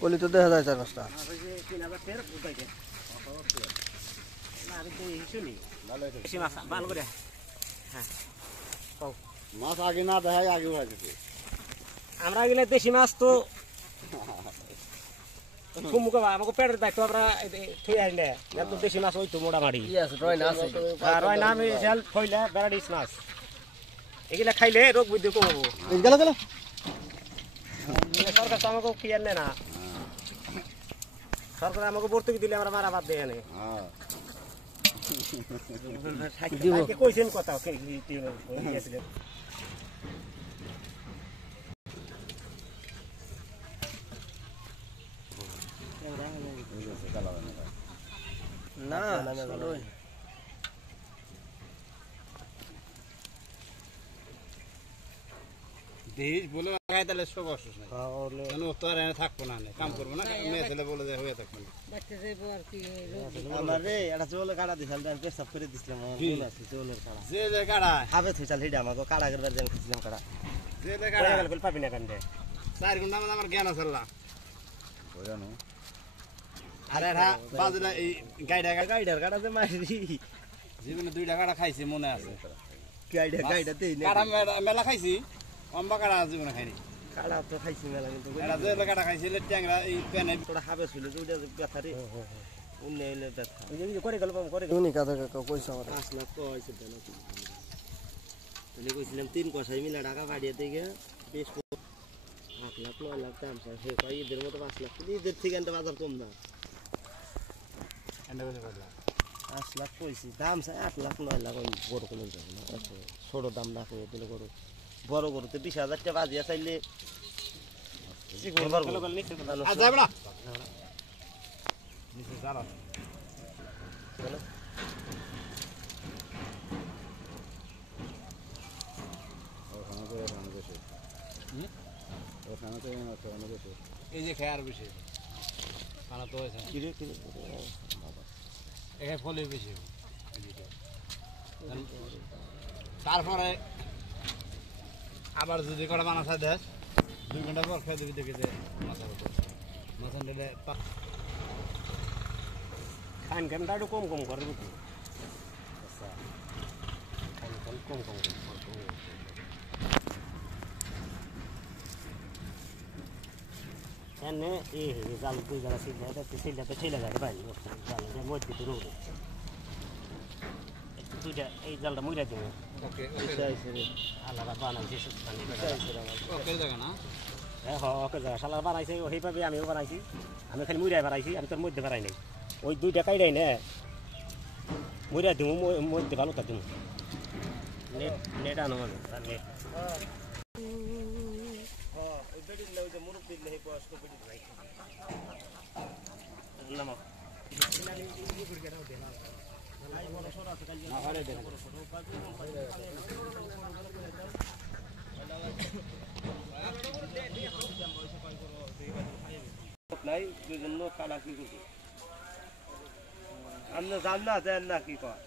কলি তো দেখা যায় 4-5টা মাছ আগে না দেখায় আগে আমরা গেলে দেশি মাছ তো আমাকে পেটের দায়িত্ব আমরা দেশি মাছ ওই তো মোটামাটি রয় না আমি থইলে বেড়াডিস মাছ এগুলা খাইলে রোগ বুদ্ধি কমবো সরকার তো আমাকে কি আনে না সরকার আমাকে ভর্তুকি দিলে আমরা মারা বাদ দিয়ে আনে কইছেন কথা না দেশ বলে লাগাই তাহলে সব অসুস্থ নাই তো আর থাকবো না কাম করবো না মেয়ে ছেলে বলে যে হয়ে থাকবো না আমার রে এটা চোল কাটা দিছিলাম আমি পেশাব করে দিছিলাম চোলের কাটা যে কাটা হাবে থইছাল হিডা আমাকে কাটা করবার জান খেছিলাম কাটা যে কাটা পাবি না কান্দে 4 ঘন্টা আমার জ্ঞান আছে আল্লাহ বুঝানো আরে এটা বাজলা এই গাইডার কাটা যে মারি জীবনে 2টা কাটা খাইছি মনে আছে গাইডা দেই না কাটা মেলা খাইছি অম্বা কাটা জীবনে খাইনি কাটা তো খাইছি মেলা কিন্তু এটা যে কাটা খাইছি ট্যাংরা এই পেনে তোরা হাবে ছিল ওইটা ব্যথারে উন্নয়নের ব্যথা করে গেল করে উনি কাদা কাকা কইছে আমার 5 লাখ তো হইছে দেন তুমি কইছিলাম 3 কষাই মিলা টাকা বাড়িয়ে থেকে বেশ 8 লাখ 9 লাখ দাম চাই হে কই এদের মতো 5 লাখ এদের থেকে এন্ড বাজার কম না এন্ড কত করলা 5 লাখ কইছি দাম চাই 8 লাখ 9 লাখ ওই বড় কোন যাবে না ছোট দাম না কই দিলে গরু বড় গরুতে 20000 টাকা বাজিয়া চাইলে আজ যাবে না নিচে যারা চলো এই যে খেয়ার বেশি খানা তো হয়েছে এখানে ফলে বেশি তারপরে আবার যদি কটা মাছ দেশ 2 ঘন্টা পর খেয়ে দেবি দেখে যে মাছ নিলে খান খানটা একটু কম কম করে বুঝলি খান খান কম কম এনে এই জাল 2 জায়গা সিলটা ছেলে যায় ভাই জাল মধ্যে তো রোড দুইটা এই জালটা মুইরা দিব ওকে আলাদা বানাইছে ওকে জায়গা না হ্যাঁ ওকে জায়গা শালা বানাইছে ওইভাবে আমিও বানাইছি আমি খালি মুইরাই বানাইছি আমি তোর মধ্যে বানাই নাই ওই 2টা কাইরাই না মুইরা দিব মধ্যে ভালো তা দিব নেট আনো মানে নেট ওই বেডি লও যে মুরব্বি নেই বয়স্ক বেডি নাই নামা নাই দুজন লোক কালা কি করছে আমরা জান না দেন না কি কয়